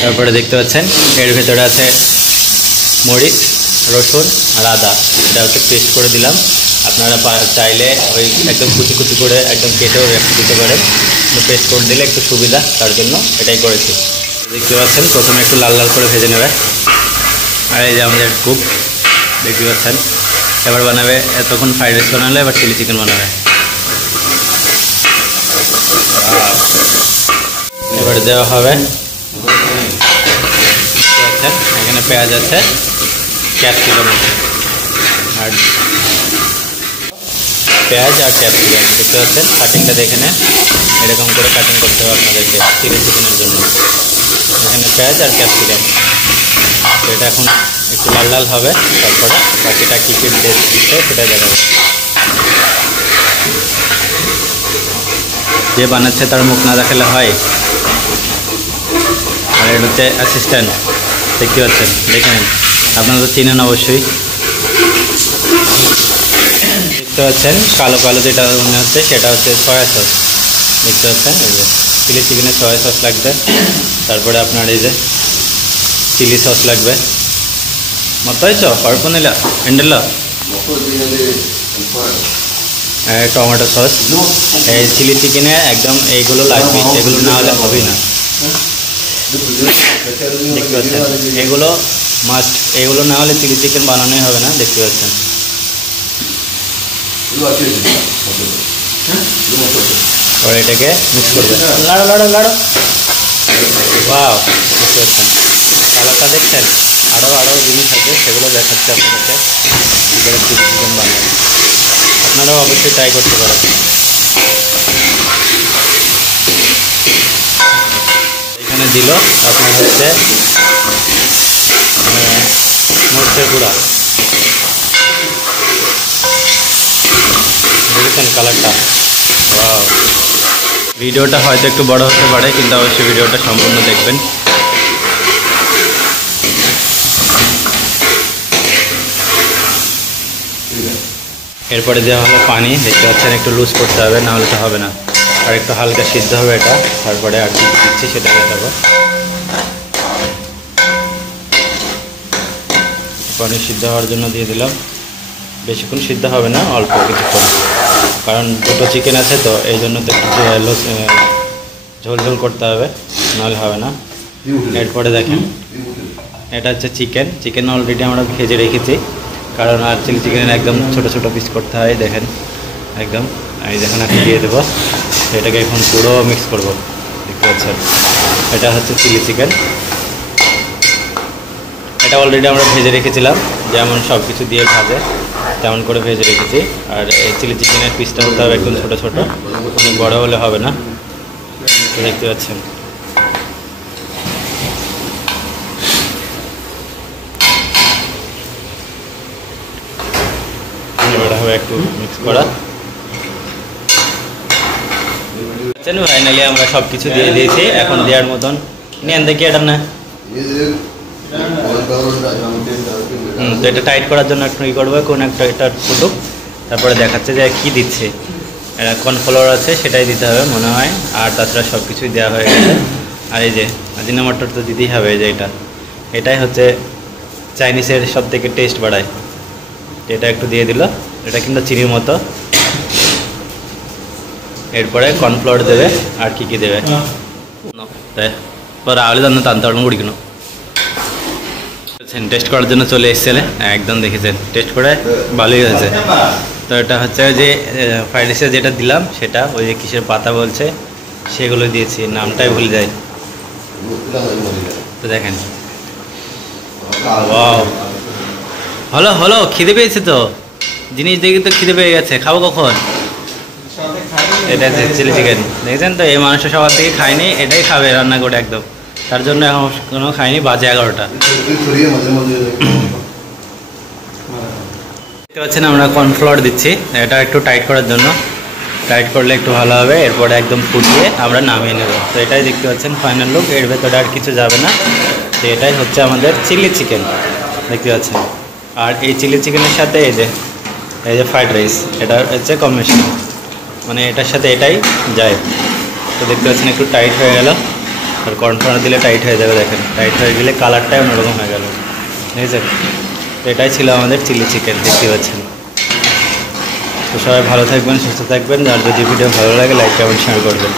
তারপরে দেখতে পাচ্ছেন এর ভেতরে আছে মরিচ, রসুন আর আদা, এটা হচ্ছে পেস্ট করে দিলাম। আপনারা চাইলে ওই একদম কুচি কুচি করে একদম কেটেও রেখে দিতে পারেন, কিন্তু পেস্ট করে দিলে একটু সুবিধা, তার জন্য এটাই করেছি। দেখতে পাচ্ছেন প্রথমে একটু লাল লাল করে ভেজে নেবে। আর এই যে আমাদের কুক দেখতে পাচ্ছেন, এবার বানাবে, এতক্ষণ ফ্রাইড রাইস বানালে এবার চিলি চিকেন বানাবে। এবার দেওয়া হবে, এখানে পেঁয়াজ আছে, ক্যাপসিকাম আছে, আর পেঁয়াজ আর ক্যাপসিকাম দেখতে পাচ্ছেন। কাটিংটা দেখে নেন, এরকম করে কাটিং করতে হবে আপনাদেরকে চিলি চিকেনের জন্য। এখানে পেঁয়াজ আর ক্যাপসিকাম, তো এটা এখন একটু লাল লাল হবে, তারপরে বাকিটা কী কী টেস্ট দিচ্ছে সেটা দেখাবো। যে বানাচ্ছে তার মুখ না দেখালে হয়। আর এটা হচ্ছে অ্যাসিস্ট্যান্ট, দেখতে পাচ্ছেন, দেখে নেন, আপনারা তো চিনেন অবশ্যই। দেখতে পাচ্ছেন কালো কালো যেটা মনে হচ্ছে সেটা হচ্ছে সয়া সস, দেখতে পাচ্ছেন। এই যে চিলি চিকেনে সয়া সস লাগবে, তারপরে আপনার এই যে চিলি সস লাগবে, মতো কর্পনিলা এন্ডেলা, টমেটো সস। এই চিলি চিকেনে একদম এইগুলো লাগবে, এগুলো না হলে হবেই না। দেখতে পাচ্ছেন এগুলো মাস্ট, এগুলো না হলে চিলি চিকেন বানানোই হবে না। দেখতে পাচ্ছেন और এটাকে মিক্স করবে, লাড়ো লাড়ো লাড়ো। ওয়াও, দেখতে পাচ্ছেন কালারটা দেখছেন। আরও জিনিস আছে, সেগুলো দেখাচ্ছে আপনাদেরকে কী করে চিলি চিকেন বানাবে। আপনারাও অবশ্যই ট্রাই করতে পারেন। এখানে দিল আপনার হচ্ছে মরিচের গুঁড়া, দেখেছেন কালারটা। ওয়াও, ভিডিওটা হয়তো একটু বড় হতে পারে, কিন্তু অবশ্যই ভিডিওটা সম্পূর্ণ দেখবেন। এরপরে দেওয়া হবে পানি, দেখতে পাচ্ছেন একটু লুজ করতে হবে, না হলে তো হবে না। আর একটু হালকা সিদ্ধ হবে এটা, তারপরে আর কি দিচ্ছি সেটা দেখাবো। পানি সিদ্ধ হওয়ার জন্য দিয়ে দিলাম, বেশিক্ষণ সিদ্ধ হবে না, অল্প কিছুক্ষণ, কারণ দুটো চিকেন আছে তো এই জন্য তো একটু ঝোল ঝোল করতে হবে, নাহলে হবে না। এরপরে দেখেন এটা হচ্ছে চিকেন অলরেডি আমরা ভেজে রেখেছি, কারণ আর চিলি চিকেনের একদম ছোট ছোট পিস করতে হয়। দেখেন একদম, আমি যখন আমি দিয়ে দেবো এটাকে এখন পুরো মিক্স করব। দেখতে পাচ্ছেন এটা হচ্ছে চিলি চিকেন, এটা অলরেডি আমরা ভেজে রেখেছিলাম, যেমন সব কিছু দিয়ে ভাজে তেমন করে ভেজে রেখেছি। আর এই চিলি চিকেনের পিসটা হতে হবে একদম ছোটো ছোটো, অনেক বড়ো হলে হবে না। দেখতে পাচ্ছেন এবার হবে একটু মিক্স করা। ফাইনালি আমরা সব কিছু দিয়ে দিয়েছি, এখন দেওয়ার মতন নিয়ে দেখি এটা না। তো এটা টাইট করার জন্য একটু ই করবে, কোন একটা এটা ফুটুক, তারপরে দেখাচ্ছে যে কী দিচ্ছে। এটা কর্নফ্লাওয়ার আছে, সেটাই দিতে হবে মনে হয়, আর তাছাড়া সব কিছুই দেওয়া হয়ে গেছে। আর এই যে আজিনামোটো তো দিতেই হবে, এই যে এটাই হচ্ছে চাইনিজের সব থেকে টেস্ট বাড়ায়। এটা একটু দিয়ে দিল, এটা কিন্তু চিনির মতো। এরপরে কর্নফ্লাওয়ার দেবে, আর কি দেবে রাহুল জানো তান্তাড় কুড়িকনো টেস্ট করার জন্য চলে এসেছিলেন, একদম দেখেছেন টেস্ট করে ভালোই হয়েছে। তো এটা হচ্ছে যে ফ্রাইড রাইসে যেটা দিলাম সেটা ওই যে কিসের পাতা বলছে সেগুলো দিয়েছি, নামটাই ভুলে যাই। তো দেখেন হলো হলো, খিদে পেয়েছে তো, জিনিস দেখি তো খিদে পেয়ে গেছে, খাবো কখন? এটা চিলি চিকেন দেখেছেন তো, এই মানুষটা সবার থেকে খায়নি, এটাই খাবে রান্না করে একদম, তার জন্য এখন কোনো খাইনি, বাজে 11টা। দেখতে পাচ্ছেন আমরা কর্নফ্লাওয়ার দিচ্ছি, এটা একটু টাইট করার জন্য, টাইট করলে একটু ভালো হবে। এরপরে একদম ফুটিয়ে আমরা নামিয়ে নেব। তো এটাই দেখতে পাচ্ছেন ফাইনাল লুক, এর ভেতরে আর কিছু যাবে না। তো এটাই হচ্ছে আমাদের চিলি চিকেন, দেখতে পাচ্ছেন। আর এই চিলি চিকেনের সাথে এই যে ফ্রাইড রাইস, এটা হচ্ছে কম্বিনেশন, মানে এটার সাথে এটাই যায়। তো দেখতে পাচ্ছেন একটু টাইট হয়ে গেল, আর কর্নফ্লাওয়ার দিলে টাইট হয়ে যাবে, দেখেন টাইট হয়ে গেলে কালারটাই অন্যরকম হয়ে গেল, বুঝেছেন? এটাই ছিল আমাদের চিলি চিকেন, দেখতে পাচ্ছেন। তো সবাই ভালো থাকবেন, সুস্থ থাকবেন, আর যদি ভিডিও ভালো লাগে লাইক কমেন্ট শেয়ার করবেন।